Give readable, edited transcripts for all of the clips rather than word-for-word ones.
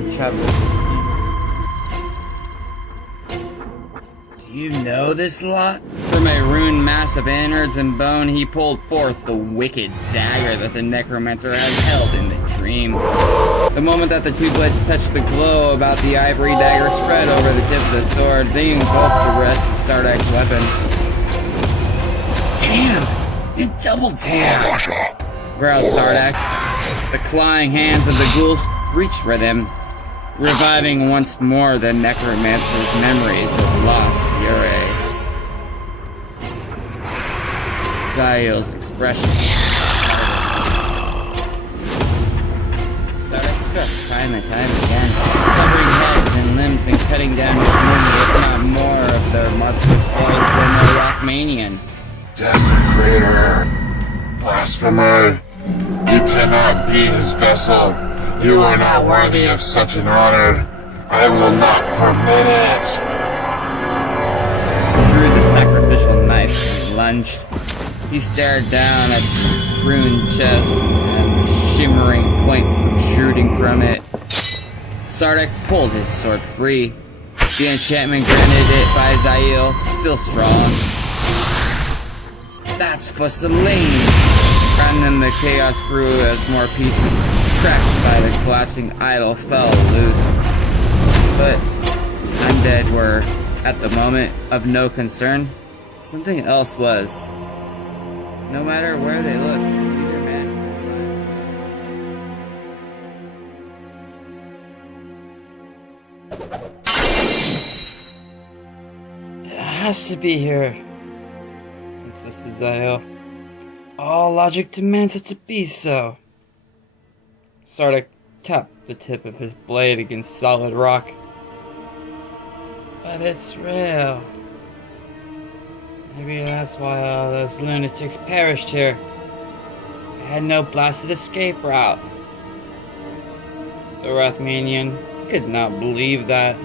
from chapter 16. Do you know this lot? From a ruined mass of innards and bone, he pulled forth the wicked dagger that the necromancer had held in the dream. The moment that the two blades touched, the glow about the ivory dagger spread over the tip of the sword. They engulfed the rest of Sardak's weapon. Damn! You double damn! Growled Sardak. The clawing hands of the ghouls reached for them, reviving once more the necromancer's memories of lost Yurei. Zael's expression. Sardak struck time and time again, severing heads and limbs and cutting down as many, if not more, of their monstrous foes than the Rothmanian. Desecrator! Blasphemer! You cannot be his vessel! You are not worthy of such an honor! I will not permit it! He drew the sacrificial knife and lunged. He stared down at the ruined chest and the shimmering point protruding from it. Sardak pulled his sword free. The enchantment granted it by Zael, still strong. That's for Celine! And then the chaos grew as more pieces, cracked by the collapsing idol, fell loose. But undead were, at the moment, of no concern. Something else was. No matter where they looked, either man or It has to be here, insisted Zael. All logic demands it to be so. Sardak tapped the tip of his blade against solid rock. But it's real. Maybe that's why all those lunatics perished here. They had no blasted escape route. The Rothmanian could not believe that.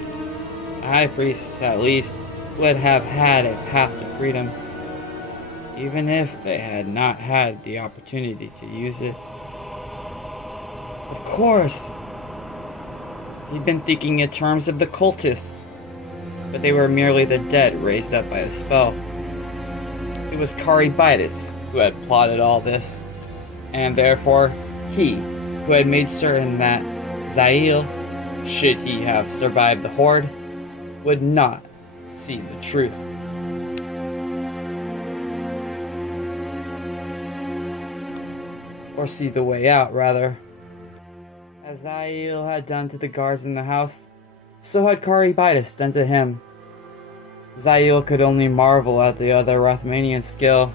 The High Priest, at least, would have had a path to freedom, even if they had not had the opportunity to use it. Of course. He'd been thinking in terms of the cultists, but they were merely the dead raised up by a spell. It was Caribitis who had plotted all this, and therefore he who had made certain that Zael, should he have survived the Horde, would not see the truth. Or see the way out, rather. As Zael had done to the guards in the house, so had Caribitis done to him. Zael could only marvel at the other Rothmanian's skill.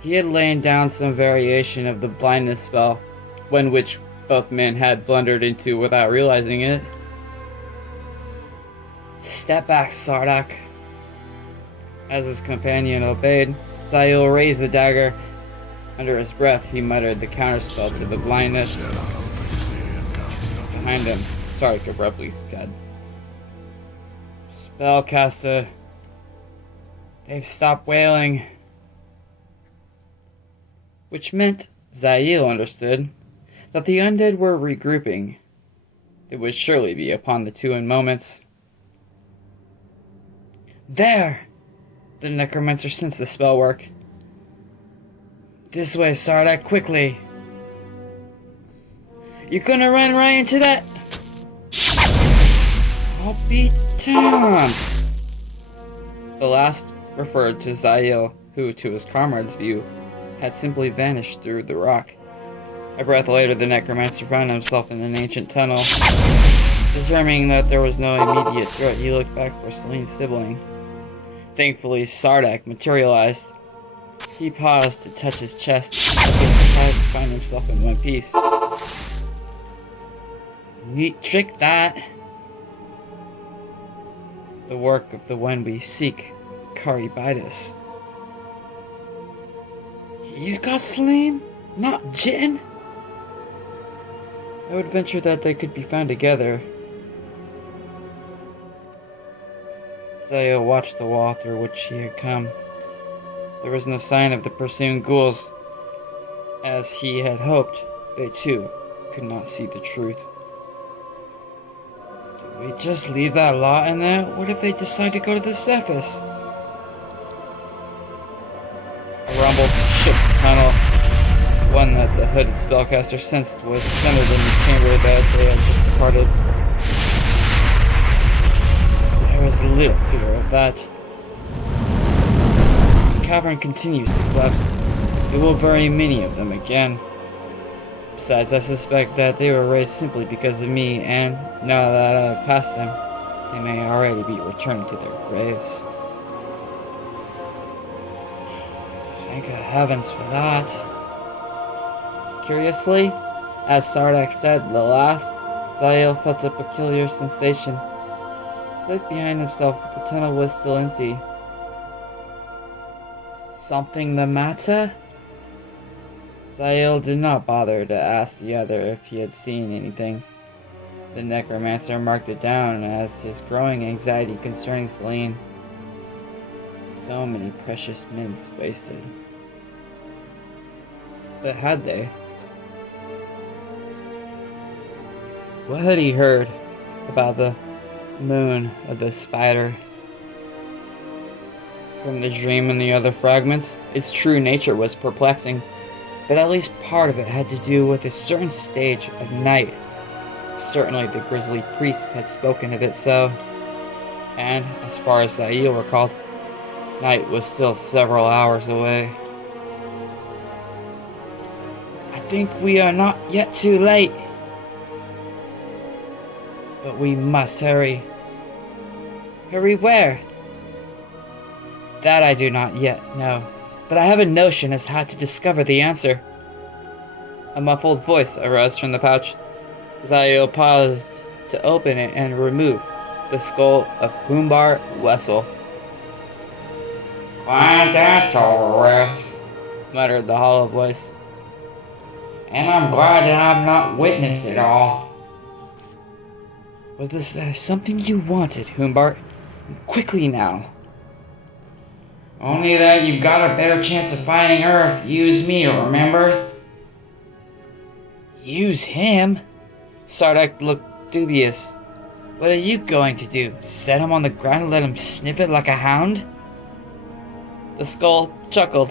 He had lain down some variation of the blindness spell, one which both men had blundered into without realizing it. Step back, Sardak. As his companion obeyed, Zael raised the dagger. Under his breath, he muttered the counterspell to the blindness. Behind him, Sardak abruptly said, Spellcaster. They've stopped wailing. which meant, Zael understood, that the undead were regrouping. It would surely be upon the two in moments. There! The necromancer sensed the spell work. This way, Sardak, quickly. You're gonna run right into that? I'll be damned. The last referred to Zael, who, to his comrade's view, had simply vanished through the rock. A breath later, the necromancer found himself in an ancient tunnel. Determining that there was no immediate threat, he looked back for Celine's sibling. Thankfully, Sardak materialized. He paused to touch his chest, as if surprised to find himself in one piece. Neat trick, that. The work of the one we seek, Caribitis. He's got Slim, not Jin. I would venture that they could be found together. Zael watched the wall through which he had come. There was no sign of the pursuing ghouls. As he had hoped, they too could not see the truth. We just leave that lot in there? What if they decide to go to the surface? A rumble shook the tunnel, one that the hooded spellcaster sensed was centered in the chamber that they had just departed. There was little fear of that. The cavern continues to collapse. It will bury many of them again. Besides, I suspect that they were raised simply because of me, and now that I have passed them, they may already be returning to their graves. Thank the heavens for that. Curiously, as Sardak said the last, Zael felt a peculiar sensation. He looked behind himself, but the tunnel was still empty. Something the matter? Zael did not bother to ask the other if he had seen anything. The necromancer marked it down as his growing anxiety concerning Selene. So many precious minutes wasted. But had they? What had he heard about the moon of the spider? From the dream and the other fragments, its true nature was perplexing, but at least part of it had to do with a certain stage of night. Certainly the grisly priest had spoken of it so, and as far as Zael recalled, night was still several hours away. I think we are not yet too late. But we must hurry. Hurry where? That I do not yet know, but I have a notion as how to discover the answer. A muffled voice arose from the pouch. Zael paused to open it and remove the skull of Humbar Wessel. "Why, that's over with," muttered the hollow voice. "And I'm glad that I've not witnessed it all." Was this something you wanted, Humbart? Quickly now. "Only that you've got a better chance of finding her if you use me, remember?" Use him? Sardak looked dubious. What are you going to do? Set him on the ground and let him sniff it like a hound? The skull chuckled.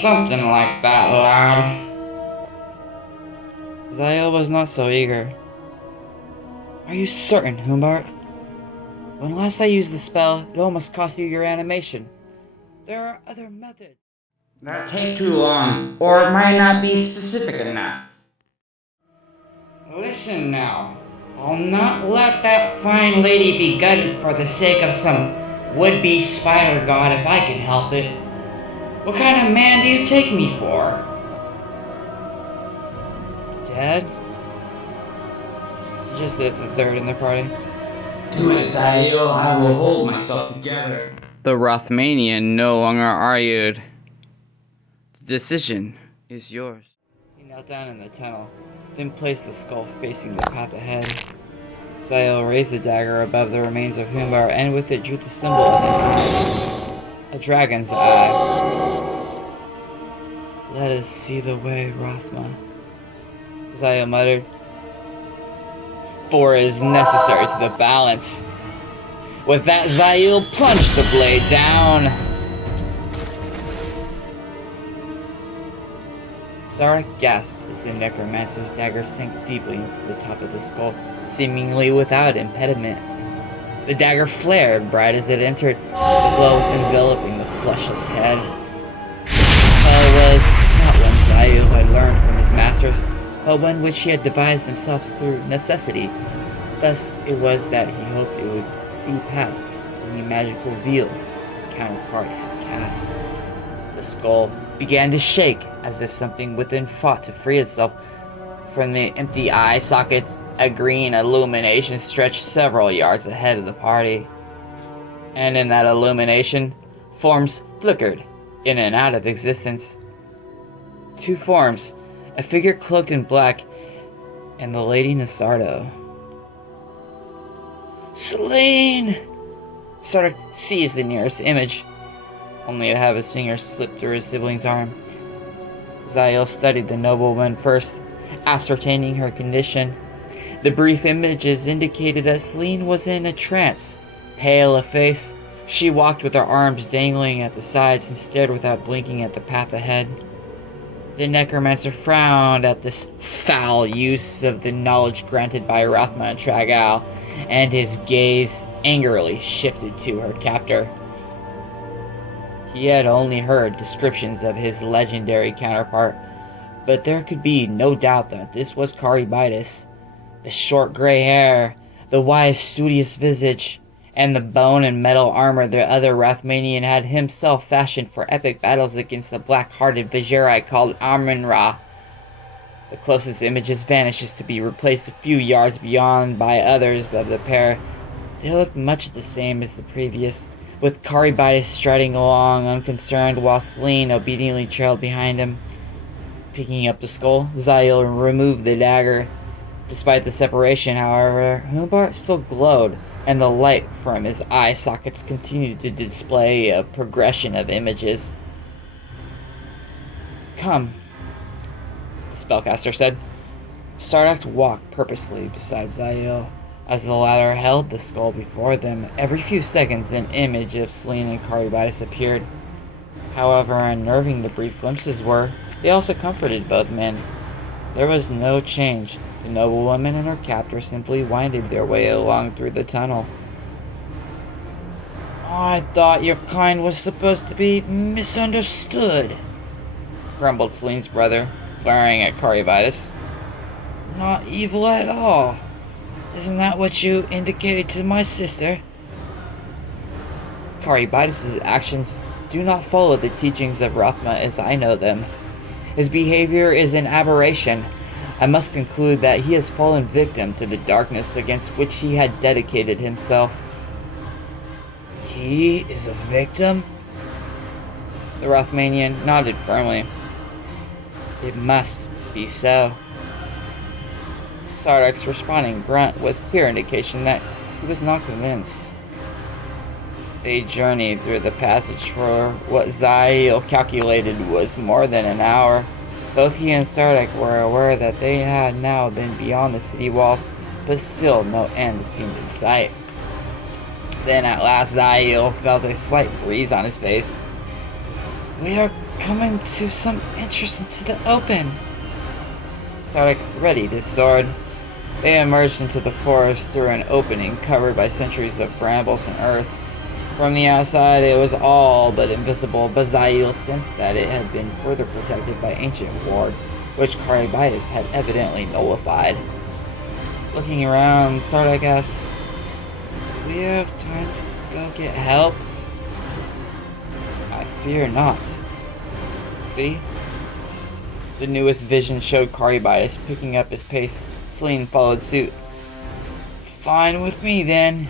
Something like that, lad. Zael was not so eager. Are you certain, Humbart? When last I used the spell, it almost cost you your animation. There are other methods. That take too long, or it might not be specific enough. Listen now. I'll not let that fine lady be gutted for the sake of some would-be spider god if I can help it. What kind of man do you take me for? Dead? Suggested the third in the party. Do it, Zael. I will hold myself together. The Rothmanian no longer argued. The decision is yours. He knelt down in the tunnel, then placed the skull facing the path ahead. Zael raised the dagger above the remains of Humbar and with it drew the symbol of a dragon's eye. Let us see the way, Rothma, Zael muttered. 4 is necessary to the balance. With that, Zael plunged the blade down. Sarah gasped as the necromancer's dagger sank deeply into the top of the skull, seemingly without impediment. The dagger flared bright as it entered, the glow enveloping the fleshless head. The spell was not one Zael had learned from his masters, but one which he had devised himself through necessity. Thus it was that he hoped it would see past any magical veil his counterpart had cast. The skull began to shake as if something within fought to free itself. From the empty eye sockets, a green illumination stretched several yards ahead of the party. And in that illumination, forms flickered in and out of existence. 2 forms, a figure cloaked in black, and the Lady Nasardo. Selene! Sardak seized the nearest image, only to have his fingers slip through his sibling's arm. Zael studied the noblewoman first, ascertaining her condition. The brief images indicated that Celine was in a trance. Pale of face, she walked with her arms dangling at the sides and stared without blinking at the path ahead. The necromancer frowned at this foul use of the knowledge granted by Rothman and Tragal, and his gaze angrily shifted to her captor. He had only heard descriptions of his legendary counterpart, but there could be no doubt that this was Caribitis. The short gray hair, the wise, studious visage, and the bone and metal armor the other Rathmanian had himself fashioned for epic battles against the black-hearted Vajeri called Amun-Ra. The closest images vanished to be replaced a few yards beyond by others of the pair. They looked much the same as the previous, with Caribitis striding along unconcerned while Celine obediently trailed behind him. Picking up the skull, Zael removed the dagger. Despite the separation, however, Humbart still glowed, and the light from his eye sockets continued to display a progression of images. "Come," the spellcaster said. Sardak walked purposely beside Zael. As the latter held the skull before them, every few seconds an image of Celine and Caribitis appeared. However unnerving the brief glimpses were, they also comforted both men. There was no change. The noblewoman and her captor simply winded their way along through the tunnel. "I thought your kind was supposed to be misunderstood," grumbled Celine's brother, glaring at Caribitis. "Not evil at all. Isn't that what you indicated to my sister?" Caribitis' actions do not follow the teachings of Rathma as I know them. His behavior is an aberration. I must conclude that he has fallen victim to the darkness against which he had dedicated himself. "He is a victim?" The Rothmanian nodded firmly. "It must be so." Sardak's responding grunt was clear indication that he was not convinced. They journeyed through the passage for what Zael calculated was more than an hour. Both he and Sardak were aware that they had now been beyond the city walls, but still no end seemed in sight. Then at last Zael felt a slight breeze on his face. "We are coming to some entrance into the open." Sardak readied his sword. They emerged into the forest through an opening covered by centuries of brambles and earth. From the outside it was all but invisible, but Zael sensed that it had been further protected by ancient wards, which Caribitis had evidently nullified. Looking around, Sardak asked, "Do we have time to go get help?" "I fear not. See?" The newest vision showed Caribitis picking up his pace. Celine followed suit. "Fine with me, then."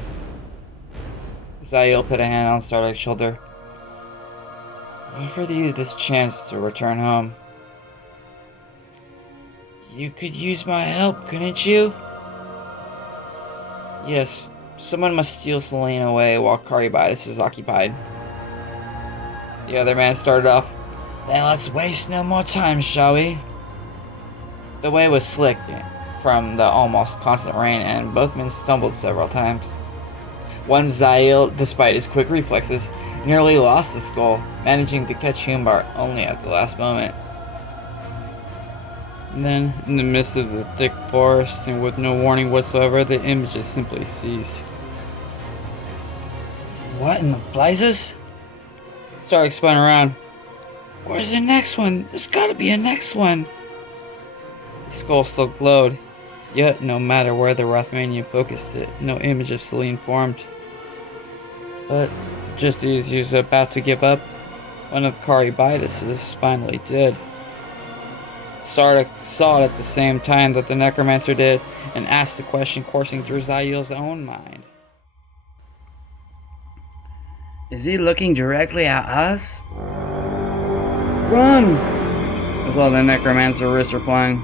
Zael put a hand on Sardak's shoulder. "I offered you this chance to return home. You could use my help, couldn't you?" "Yes, someone must steal Celine away while Caribitis is occupied." The other man started off. "Then let's waste no more time, shall we?" The way was slick from the almost constant rain, and both men stumbled several times. One Zael, despite his quick reflexes, nearly lost the skull, managing to catch Humbart only at the last moment. And then, in the midst of the thick forest, and with no warning whatsoever, the images simply ceased. "What in the blazes?" Sardak spun around. "Where's the next one? There's gotta be a next one." The skull still glowed, yet no matter where the Rothmanian focused it, no image of Celine formed. But just as he was about to give up, one of Caribitis' finally did. Sardak saw it at the same time that the necromancer did, and asked the question coursing through Zael's own mind. "Is he looking directly at us?" "Run!" was all the necromancer was replying.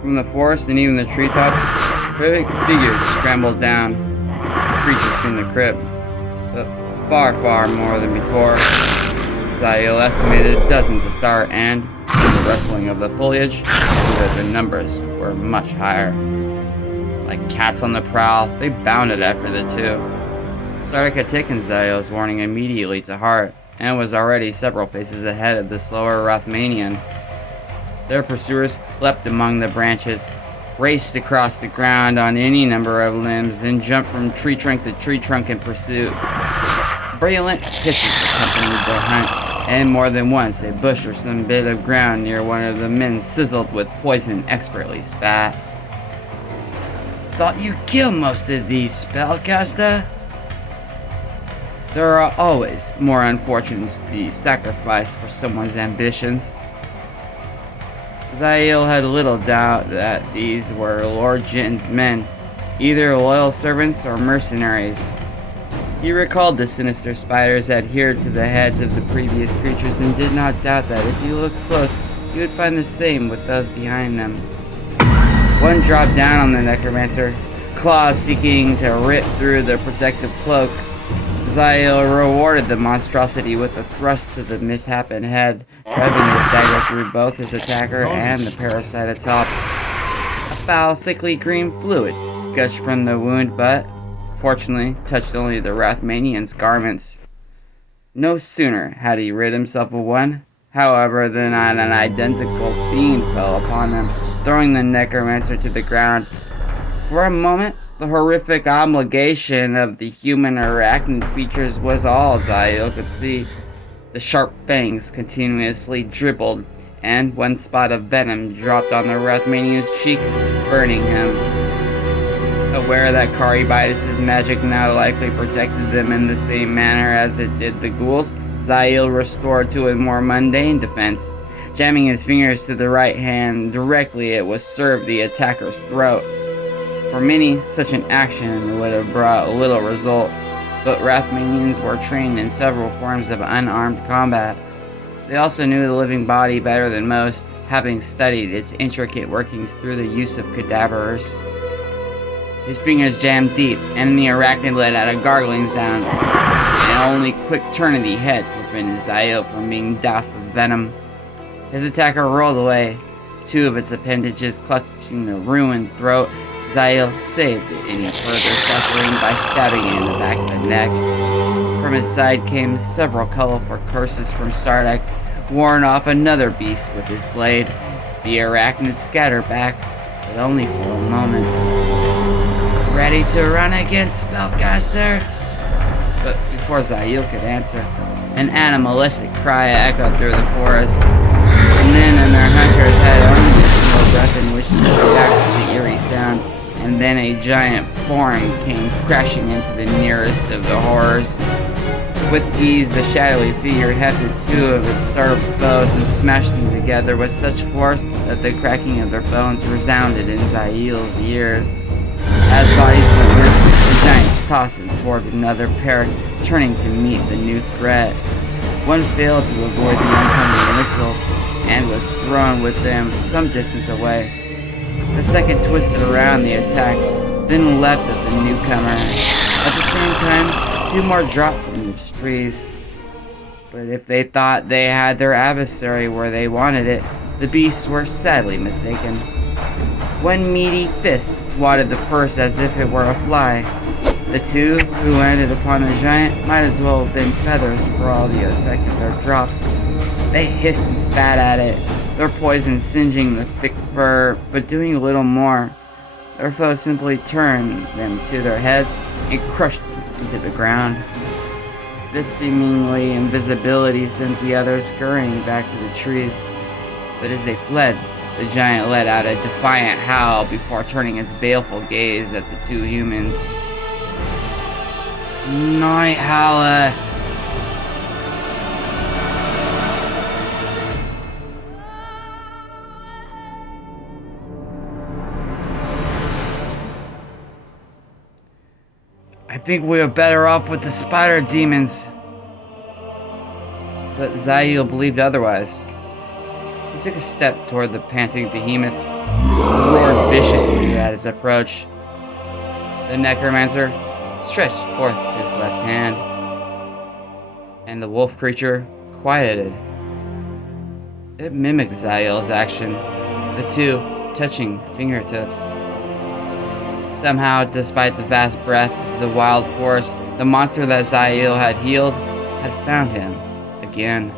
From the forest and even the treetops, big figures scrambled down, creatures from the crypt, but far, far more than before. Zael estimated a dozen to start, and the rustling of the foliage, that the numbers were much higher. Like cats on the prowl, they bounded after the two. Sardak had taken Zael's warning immediately to heart, and was already several paces ahead of the slower Rothmanian. Their pursuers leapt among the branches, raced across the ground on any number of limbs, and jumped from tree trunk to tree trunk in pursuit. Brilliant hisses accompanied their hunt, and more than once a bush or some bit of ground near one of the men sizzled with poison expertly spat. "Thought you killed most of these, spellcaster?" There are always more unfortunates to be sacrificed for someone's ambitions. Zael had little doubt that these were Lord Jin's men, either loyal servants or mercenaries. He recalled the sinister spiders adhered to the heads of the previous creatures and did not doubt that if he looked close, he would find the same with those behind them. One dropped down on the necromancer, claws seeking to rip through the protective cloak. Zael rewarded the monstrosity with a thrust to the misshapen head, driving his dagger through both his attacker and the parasite itself. A foul, sickly green fluid gushed from the wound, but, fortunately, touched only the Rothmanian's garments. No sooner had he rid himself of one, however, than an identical fiend fell upon him, throwing the necromancer to the ground. For a moment, the horrific obligation of the human arachnid creatures was all Zael could see. The sharp fangs continuously dribbled, and one spot of venom dropped on the Rothmanian's cheek, burning him. Aware that Caribitis' magic now likely protected them in the same manner as it did the ghouls, Zael restored to a more mundane defense, jamming his fingers to the right hand directly it was served the attacker's throat. For many, such an action would have brought little result, but Rothmanians were trained in several forms of unarmed combat. They also knew the living body better than most, having studied its intricate workings through the use of cadavers. His fingers jammed deep, and the arachnid let out a gargling sound, and only quick turn of the head prevented Zael from being doused with venom. His attacker rolled away, two of its appendages clutching the ruined throat. Zael saved any further suffering by stabbing it in the back of the neck. From his side came several colorful curses from Sardak, warned off another beast with his blade. The arachnid scattered back, but only for a moment. "Ready to run again, spellcaster?" But before Zael could answer, an animalistic cry echoed through the forest. The men and their hunters had only a single breath in which to react to the eerie sound, and then a giant form came crashing into the nearest of the horrors. With ease, the shadowy figure hefted two of its startled foes and smashed them together with such force that the cracking of their bones resounded in Zael's ears. As bodies went limp, the giants tossed them toward another pair, turning to meet the new threat. One failed to avoid the oncoming missiles, and was thrown with them some distance away. The second twisted around the attack, then leapt at the newcomer. At the same time, two more dropped from the trees. But if they thought they had their adversary where they wanted it, the beasts were sadly mistaken. One meaty fist swatted the first as if it were a fly. The two who landed upon the giant might as well have been feathers for all the effect of their drop. They hissed and spat at it, their poison singeing the thick fur, but doing little more. Their foes simply turned them to their heads and crushed them into the ground. This seemingly invisibility sent the others scurrying back to the trees, but as they fled, the giant let out a defiant howl before turning its baleful gaze at the two humans. "Night Howler!" "I think we are better off with the spider demons." But Zael believed otherwise. He took a step toward the panting behemoth, roared viciously at its approach. The necromancer stretched forth his left hand, and the wolf creature quieted. It mimicked Zael's action, the two touching fingertips. Somehow, despite the vast breadth of the wild forest, the monster that Zael had healed had found him again.